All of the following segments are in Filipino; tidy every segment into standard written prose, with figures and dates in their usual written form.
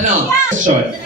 Ano? Question.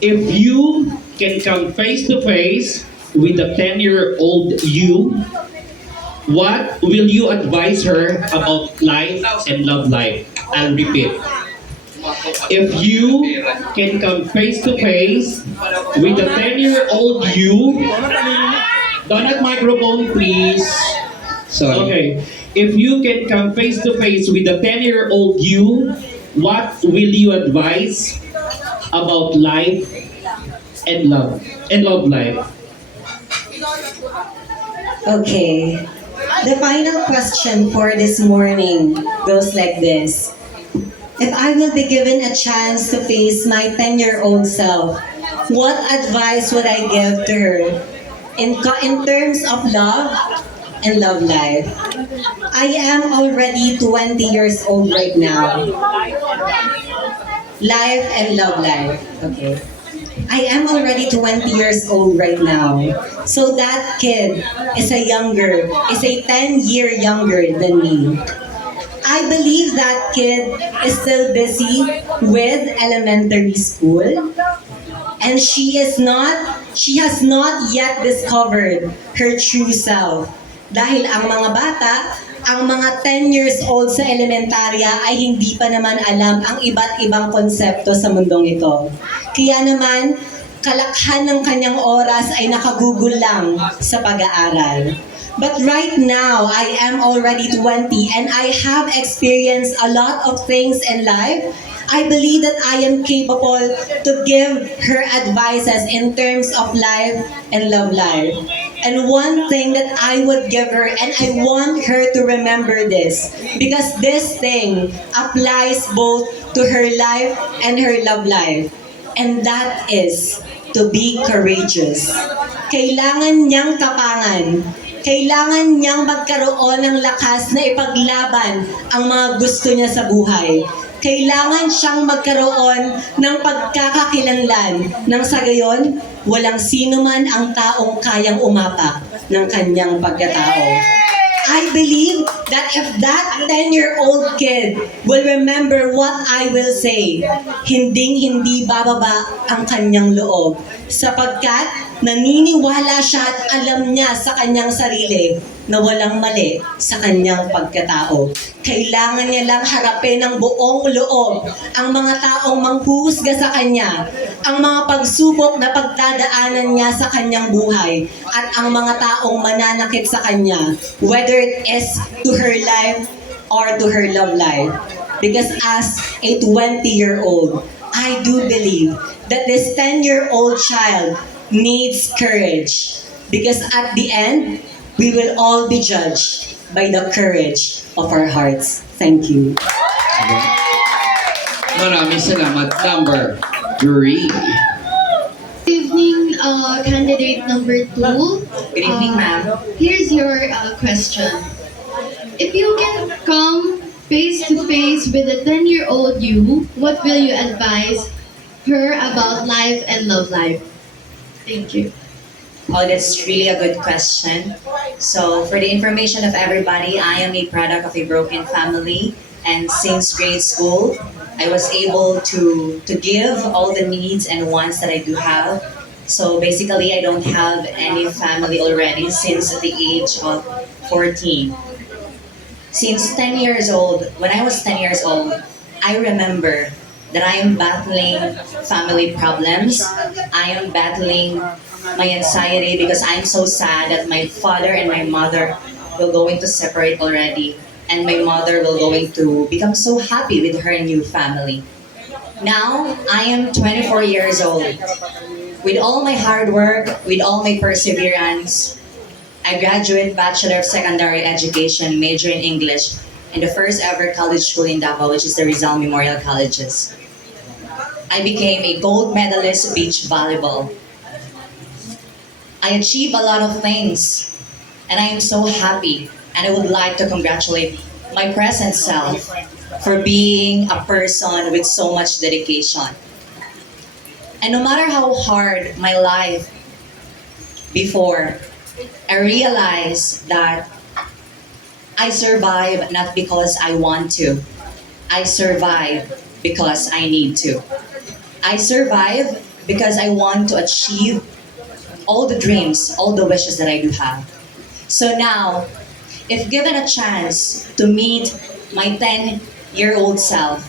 If you can come face to face with a 10-year-old you, what will you advise her about life and love life? I'll repeat. If you can come face to face with a 10-year-old you, donut microphone please. Sorry. Okay. If you can come face to face with a 10-year-old you, what will you advise about life and love life? Okay. The final question for this morning goes like this. If I will be given a chance to face my 10-year-old self, what advice would I give to her in terms of love and love life? I am already 20 years old right now. Life and love life. Okay. I am already 20 years old right now. So that kid is a 10-year younger than me. I believe that kid is still busy with elementary school. And she has not yet discovered her true self. Dahil ang mga bata, ang mga 10 years old sa elementarya ay hindi pa naman alam ang iba't ibang konsepto sa mundong ito. Kaya naman, kalakhan ng kanyang oras ay nakagugol lang sa pag-aaral. But right now, I am already 20 and I have experienced a lot of things in life. I believe that I am capable to give her advices in terms of life and love life. And one thing that I would give her, and I want her to remember this, because this thing applies both to her life and her love life. And that is to be courageous. Kailangan niyang tapangan. Kailangan niyang magkaroon ng lakas na ipaglaban ang mga gusto niya sa buhay. Kailangan siyang magkaroon ng pagkakakilanlan nang sa gayon, walang sino man ang taong kayang umapak ng kanyang pagkatao. I believe that if that 10-year-old kid will remember what I will say, hinding-hindi bababa ang kanyang loob. Sapagkat naniniwala siya at alam niya sa kanyang sarili na walang mali sa kanyang pagkatao. Kailangan niya lang harapin ng buong loob ang mga taong manghuhusga sa kanya, ang mga pagsubok na pagdadaanan niya sa kanyang buhay, at ang mga taong mananakit sa kanya, whether it is to her life or to her love life. Because as a 20-year-old, I do believe that this 10-year-old child needs courage. Because at the end, we will all be judged by the courage of our hearts. Thank you. Maraming salamat. Number 3. Good evening, candidate number 2. Good evening, ma'am. Here's your question. If you can come face to face with a 10-year-old you, what will you advise her about life and love life? Thank you. Oh, that's really a good question. So, for the information of everybody, I am a product of a broken family, and since grade school, I was able to give all the needs and wants that I do have. So basically, I don't have any family already since the age of 14. Since 10 years old, when I was 10 years old, I remember that I am battling family problems. I am battling my anxiety because I'm so sad that my father and my mother will going to separate already, and my mother will going to become so happy with her new family. Now, I am 24 years old. With all my hard work, with all my perseverance, I graduate Bachelor of Secondary Education, major in English, in the first ever college school in Davao, which is the Rizal Memorial Colleges. I became a gold medalist beach volleyball. I achieved a lot of things, and I am so happy, and I would like to congratulate my present self for being a person with so much dedication. And no matter how hard my life before, I realized that I survive not because I want to. I survive because I need to. I survive because I want to achieve all the dreams, all the wishes that I do have. So now, if given a chance to meet my 10-year-old self,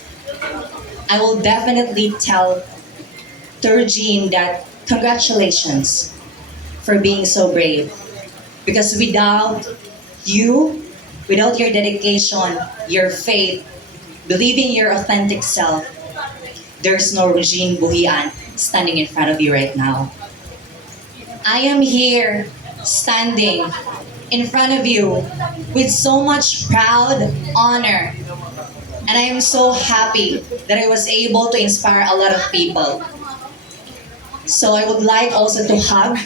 I will definitely tell Turgene that congratulations for being so brave. Because without you, without your dedication, your faith, believing your authentic self, there's no Regine Buhian standing in front of you right now. I am here standing in front of you with so much proud honor. And I am so happy that I was able to inspire a lot of people. So I would like also to hug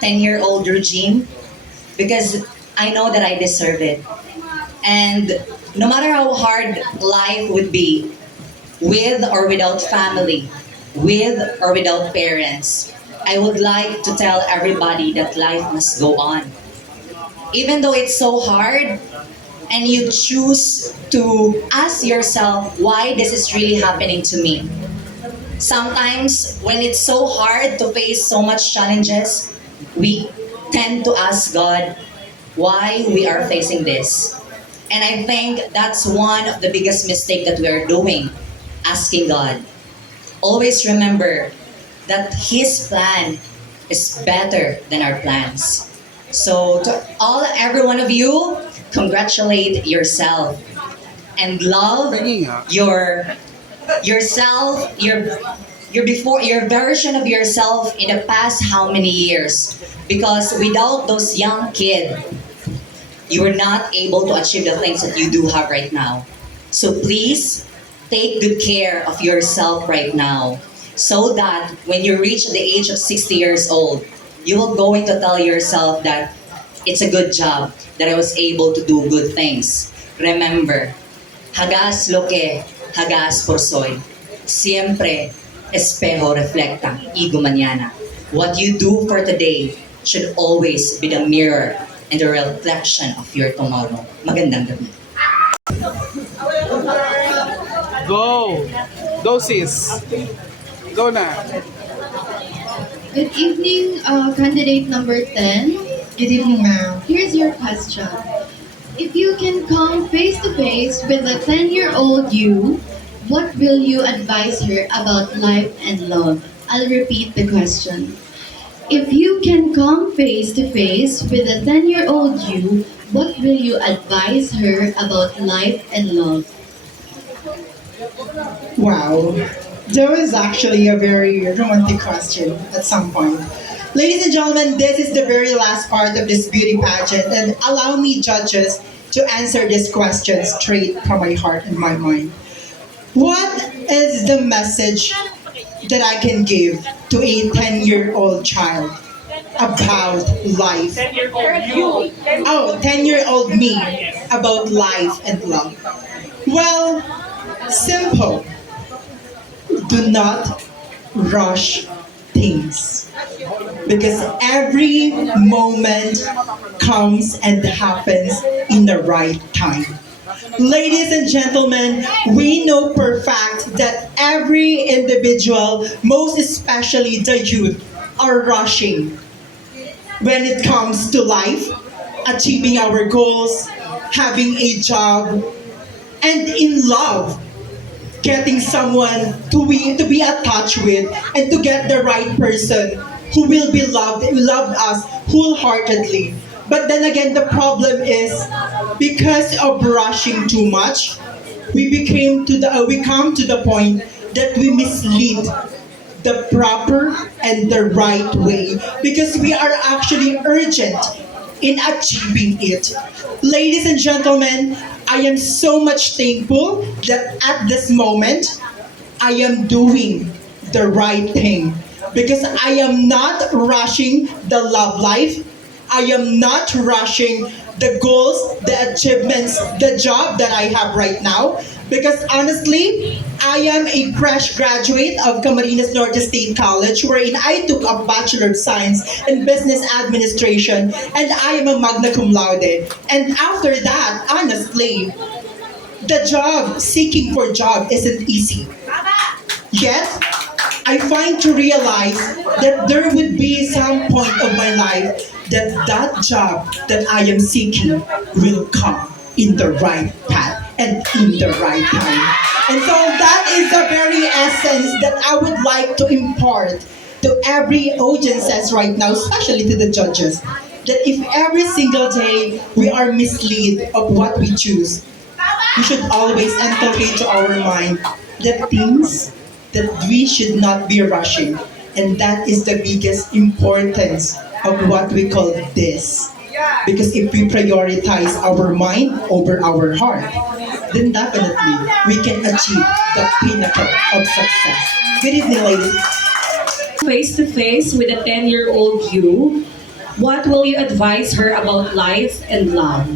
10-year-old Regine because I know that I deserve it. And no matter how hard life would be, with or without family, with or without parents, I would like to tell everybody that life must go on. Even though it's so hard, and you choose to ask yourself why this is really happening to me. Sometimes, when it's so hard to face so much challenges, we tend to ask God why we are facing this. And I think that's one of the biggest mistake that we are doing, asking God. Always remember that His plan is better than our plans. So to every one of you, congratulate yourself and love yourself, your version of yourself in the past how many years. Because without those young kids, you were not able to achieve the things that you do have right now. So please take good care of yourself right now so that when you reach the age of 60 years old, you will going to tell yourself that it's a good job that I was able to do good things. Remember, hagas loke, hagas porsoy. Siempre, espejo reflecta, ego mañana. What you do for today should always be the mirror and the reflection of your tomorrow. Magandang gabi. Go! Go sis! Go na! Good evening, candidate number 10. Good evening, ma'am. Here's your question. If you can come face to face with a 10-year-old you, what will you advise her about life and love? I'll repeat the question. If you can come face to face with a 10-year-old you, what will you advise her about life and love? Wow. That was actually a very romantic question at some point. Ladies and gentlemen, this is the very last part of this beauty pageant, and allow me, judges, to answer this question straight from my heart and my mind. What is the message that I can give to a 10-year-old child about life? 10-year-old me about life and love. Well, simple. Do not rush things. Because every moment comes and happens in the right time. Ladies and gentlemen, we know for fact that every individual, most especially the youth, are rushing when it comes to life, achieving our goals, having a job, and in love, getting someone to be attached with and to get the right person who will be loved, who loved us wholeheartedly. But then again, the problem is because of rushing too much, we come to the point that we mislead the proper and the right way because we are actually urgent in achieving it. Ladies and gentlemen, I am so much thankful that at this moment, I am doing the right thing because I am not rushing the love life. I am not rushing the goals, the achievements, the job that I have right now. Because honestly, I am a fresh graduate of Camarines Norte State College wherein I took a Bachelor of Science in Business Administration and I am a magna cum laude. And after that, honestly, The job, seeking for job isn't easy. Yet, I find to realize that there would be some point of my life that that job that I am seeking will come in the right path and in the right time. And so that is the very essence that I would like to impart to every audiences right now, especially to the judges, that if every single day we are misled of what we choose, we should always inculcate to our mind the things that we should not be rushing. And that is the biggest importance of what we call this. Because if we prioritize our mind over our heart, then definitely we can achieve the pinnacle of success. Good evening, ladies. Face to face with a 10-year-old you, what will you advise her about life and love?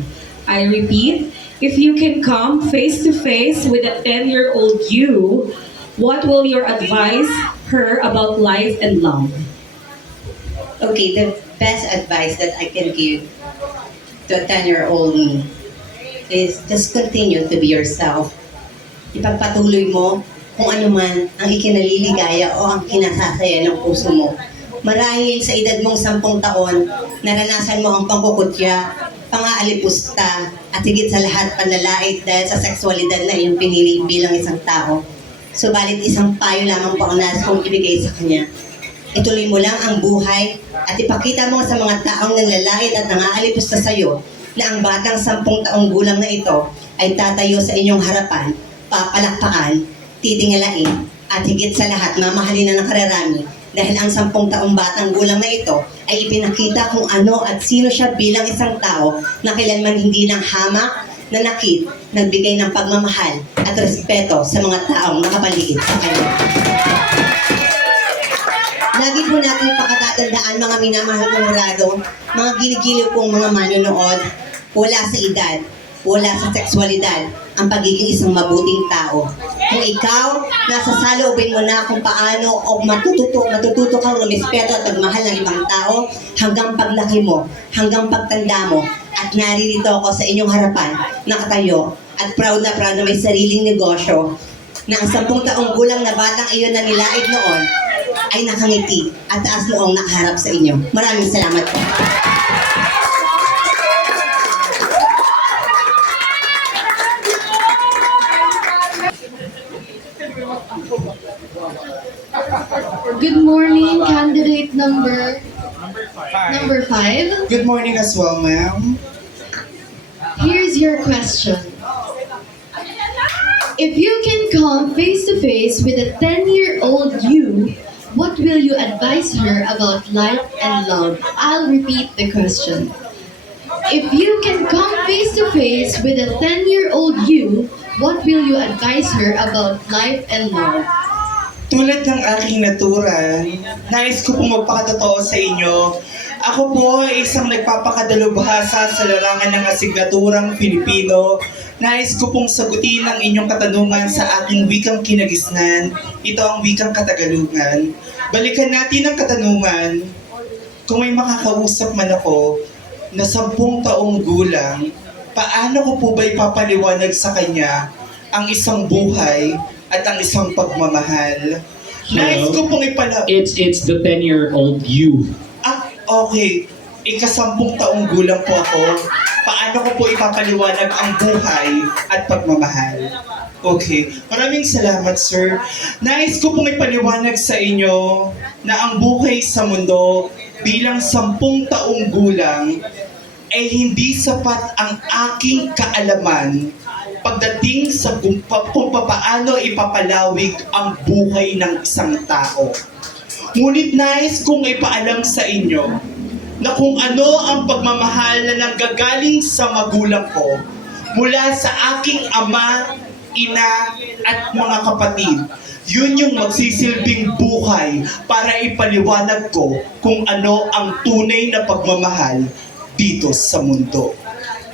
I repeat, if you can come face to face with a 10-year-old you, what will you advise her about life and love? Okay, the best advice that I can give to a 10-year-old me is just continue to be yourself. Ipagpatuloy mo kung ano man ang ikinaliligaya o ang kinasasaya ng puso mo. Marahil sa edad mong 10 taon, naranasan mo ang pangkukutya, pang-aalipusta, at higit sa lahat panlalait dahil sa sexualidad na iyong pinili bilang isang tao. Subalit isang payo lamang po ang nais kong ibigay sa kanya. Ituloy mo lang ang buhay at ipakita mo sa mga taong nanlalait at nangaalipos sa iyo na ang batang 10 taong gulang na ito ay tatayo sa inyong harapan, papalakpakan, titingalain, at higit sa lahat mamahalin na ng kararami dahil ang 10 taong batang gulang na ito ay ipinakita kung ano at sino siya bilang isang tao na kailanman hindi ng hamak, nanakit, nagbigay ng pagmamahal at respeto sa mga taong nakapaligid sa kanya. Lagi po natin pakatatandaan mga minamahal kong murado, mga ginigiliw kong mga manonood, wala sa edad, wala sa sexualidad, ang pagiging isang mabuting tao. Kung ikaw, nasa saloobin mo na kung paano o matututo kang rumispeto at magmahal ng ibang tao hanggang paglaki mo, hanggang pagtanda mo, at naririto ako sa inyong harapan, nakatayo, at proud na may sariling negosyo, na ang 10 taong gulang na batang iyon na nilait noon, ay nakangiti at taas noong nakaharap sa inyo. Maraming salamat po. Good morning, candidate number 5. Good morning as well, ma'am. Here's your question. If you can come face to face with a 10-year-old you, what will you advise her about life and love? I'll repeat the question. If you can come face to face with a 10-year-old you, what will you advise her about life and love? Tulad ng aking natura, nais ko pong magpakatotoo sa inyo. Ako po ay isang nagpapakadalubhasa sa larangan ng asignaturang Pilipino. Nais ko pong sagutin ang inyong katanungan sa aking wikang kinagisnan. Ito ang wikang Katagalugan. Balikan natin ang katanungan. Kung may makakausap man ako na 10 taong gulang, paano ko po ba ipapaliwanag sa kanya ang isang buhay at ang isang pagmamahal? Nais ko pong It's the 10-year-old you. Okay. Ika-10 taong gulang po ako. Paano ko po ipapaliwanag ang buhay at pagmamahal? Okay. Maraming salamat, sir. Nais ko pong ipaliwanag sa inyo na ang buhay sa mundo bilang 10 taong gulang ay hindi sapat ang aking kaalaman pagdating sa kung paano ipapalawig ang buhay ng isang tao. Ngunit nais kong ipaalam sa inyo na kung ano ang pagmamahal na nanggagaling sa magulang ko mula sa aking ama, ina, at mga kapatid, yun yung magsisilbing buhay para ipaliwanag ko kung ano ang tunay na pagmamahal dito sa mundo.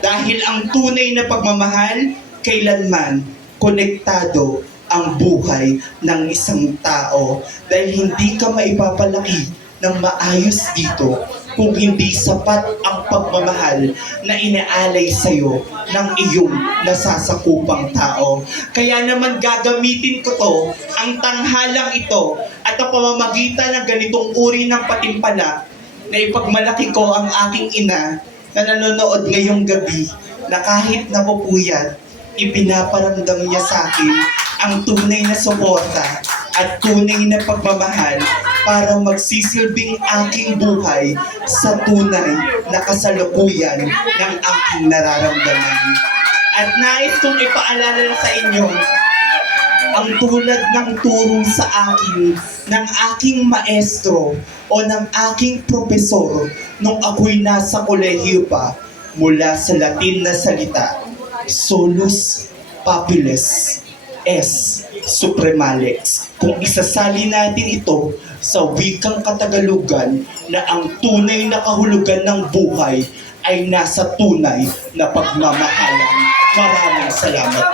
Dahil ang tunay na pagmamahal, kailanman konektado ang buhay ng isang tao dahil hindi ka maipapalaki ng maayos dito kung hindi sapat ang pagmamahal na inaalay sa'yo ng iyong nasasakupang tao. Kaya naman gagamitin ko to, ang tanghalang ito, at ang pamamagitan ng ganitong uri ng patimpala na ipagmalaki ko ang aking ina na nanonood ngayong gabi na kahit napupuyat, ipinaparamdam niya sa akin ang tunay na suporta at tunay na pagmamahal para magsisilbing aking buhay sa tunay na kasalukuyan ng aking nararamdaman. At nais kong ipaalala sa inyo ang tulad ng turo sa akin ng aking maestro o ng aking profesor nung ako'y nasa kolehiyo pa mula sa Latin na salita, solus populis est supremalex. Kung isasali natin ito sa wikang Katagalugan na ang tunay na kahulugan ng buhay ay nasa tunay na pagmamahalan. Maraming salamat.